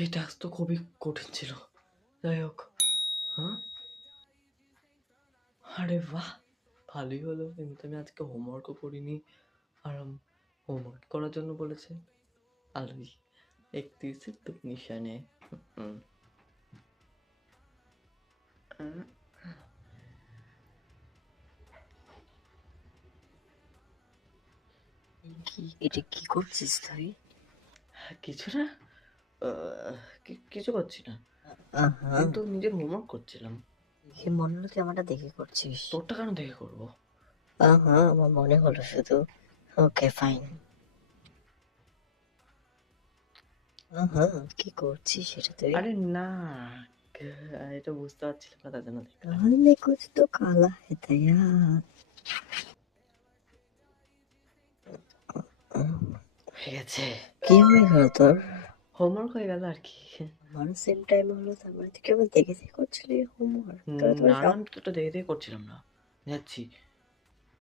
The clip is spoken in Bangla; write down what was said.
এই টাস্ক তো খুবই কঠিন ছিল। যাই হোক। হ্যাঁ, আরে বাহ, ভালোই হলো। কিন্তু আমি আজকে হোমওয়ার্কও করিনি। আর হোমওয়ার্ক করার জন্য বলেছে। আলুই 31 তো নিশানে। এটা কি করছিস তুই? কিছু না, কিছু করছি না, কিন্তু নিজের হোমওয়ার্ক করছিলাম। দেখে মনে হলো তুই আমারটা দেখে করছিস। তোরটা কেন দেখে করবো? আমার মনে হলো শুধু। Okay fine. কি করছিস সেটা তুই? আরে না, এটা বুঝতে পারছিলাম না, তার জন্য দেখলাম। हमने कुछ तो काला है दया। হয়ে গেছে, কি হয়ে গেল তোর? হোমওয়ার্ক হয়ে গেল আর কি। আমারও সেম টাইম হলো, তারপরে তুই কেবল দেখে দেখে করছিলি হোমওয়ার্ক? তোরা না তোমার না, আমি তো ওটা দেখে দেখে করছিলাম না, যাচ্ছি।